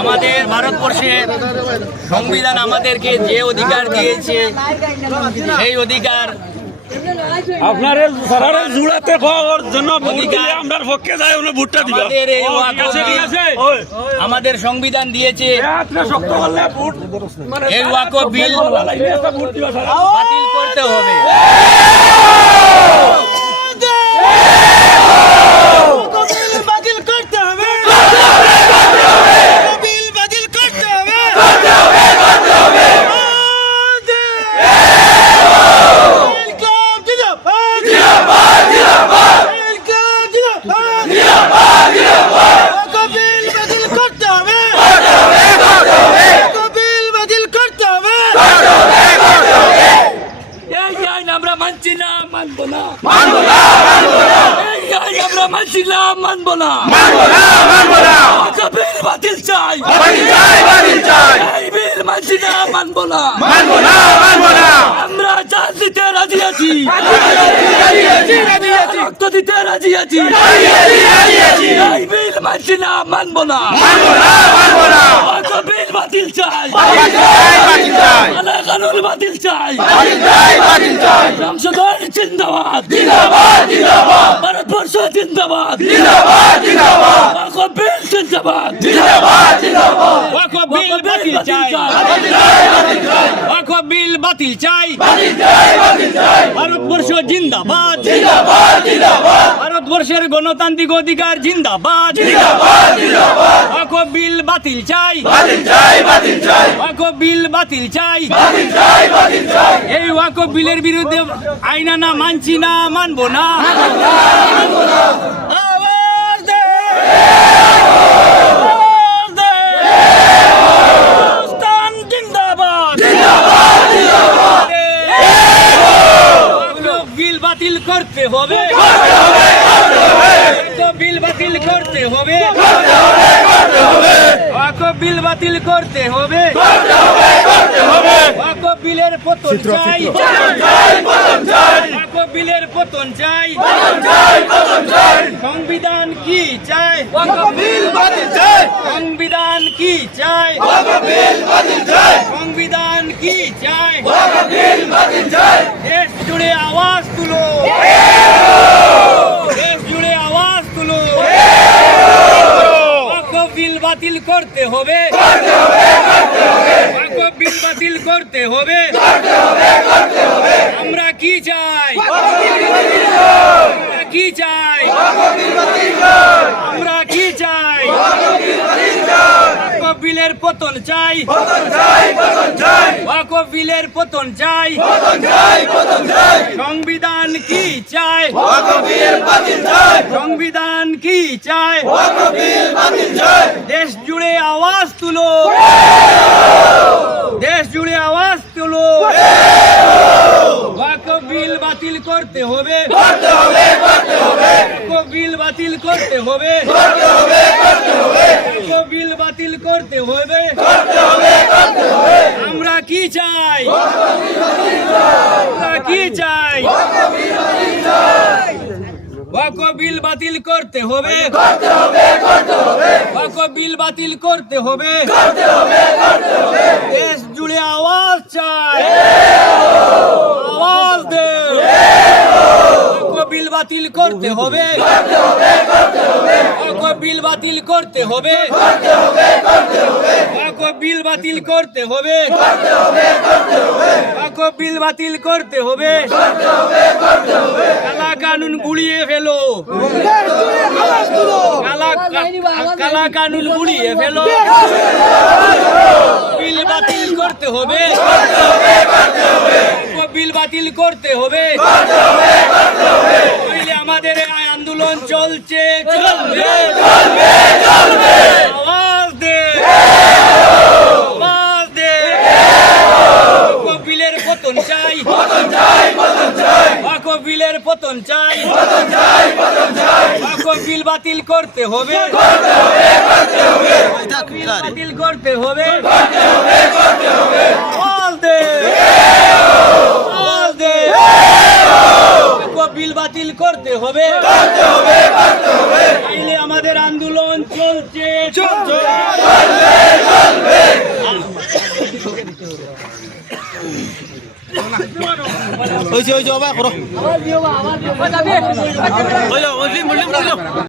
আমাদের ভারতবর্ষের সংবিধান আমাদেরকে যে অধিকার দিয়েছে সেই অধিকার আপনার জুড়াতে পাওয়ার জন্য আমরা পক্ষে যাই ভোটটা দিব। আমাদের সংবিধান দিয়েছে এই ওয়াকফ বিল বাতিল করতে হবে। আমরা মানছি না, মানবো না, আমরা মানছি না, মানবো না, বিল বাতিল চাই, এই বিল মানছি না, মানবো না, আমরা জান দিতে রাজি আছি, রক্ত দিতে রাজি আছি, এই বিল মানছি না, মানবো না, বিল বাতিল চাই, কানুন বাতিল চাই, সংশোধন জিন্দাবাদ, ভারতবর্ষ জিন্দাবাদ, ওয়াকফ বিল জিন্দাবাদ, ওয়াকফ বিল বাতিল চাই, ওয়াকফ বিল বাতিল চাই, ভারতবর্ষ জিন্দাবাদ, ভারতবর্ষের গণতান্ত্রিক অধিকার জিন্দাবাদ, ওয়াকফ বিল বাতিল চাই, ওয়াকফ বিল বাতিল চাই, এই ওয়াকফ বিলের বিরুদ্ধে আইন না মানছি না, মানবো না, আওয়াজ দে, আওয়াজ দে, হিন্দুস্তান জিন্দাবাদ, ওয়াকফ বিল বাতিল করতে হবে, ওয়াকফ বিল বাতিল করতে হবে, ওয়াকফ বিল বাতিল করতে হবে, ওয়াকফ বিলের পতন চাই, ওয়াকফ বিলের পতন চাই, সংবিধান কি চাই, সংবিধান কি চাই, সংবিধান কি চাই, দেশ জুড়ে আওয়াজ তুলো, দেশ জুড়ে আওয়াজ তুলো, ওয়াকফ বিল বাতিল করতে হবে, ওয়াকফ বিল বাতিল করতে হবে, আমরা কি চাই, আমরা কি চাই, আমরা কি চাই, ওয়াকফ বিলের পতন চাই, ওয়াকফ বিলের পতন চাই, সংবিধান কি চাই, সংবিধান কি চাই, দেশ জুড়ে আওয়াজ তুলো, দেশ জুড়ে আওয়াজ তুলো, ওয়াকফ বিল বাতিল করতে হবে, ওয়াকফ বিল বাতিল করতে হবে, ওয়াকফ বিল বাতিল করতে হবে, আমরা কি চাই, আমরা কি চাই, ওয়াকফ বিল বাতিল করতে হবে, ওয়াকফ বিল বাতিল করতে হবে, দেশ জুড়ে আওয়াজ চাই, আওয়াজ দে, ওয়াকফ বিল বাতিল করতে হবে, ওয়াকফ বিল বাতিল করতে হবে, ওয়াকফ বিল বাতিল করতে হবে, ওয়াকফ বিল বাতিল করতে হবে, কালা কানুন গুড়িয়ে ফেলো, কালা কানুন গুড়িয়ে ফেলো, বিল বাতিল করতে হবে, বিল বাতিল করতে হবে, আমাদের আন্দোলন চলছে, চলবে, আওয়াজ দে, আওয়াজ দে, ওয়াকফ বিলের পতন চাই, ওয়াকফ বিলের পতন চাই, ওয়াকফ বিল বাতিল করতে হবে, বাতিল করতে হবে, আওয়াজ দে, আওয়াজ দে, বিল বাতিল করতে হবে, আমাদের আন্দোলন চলছে। হয়েছে অবাক করো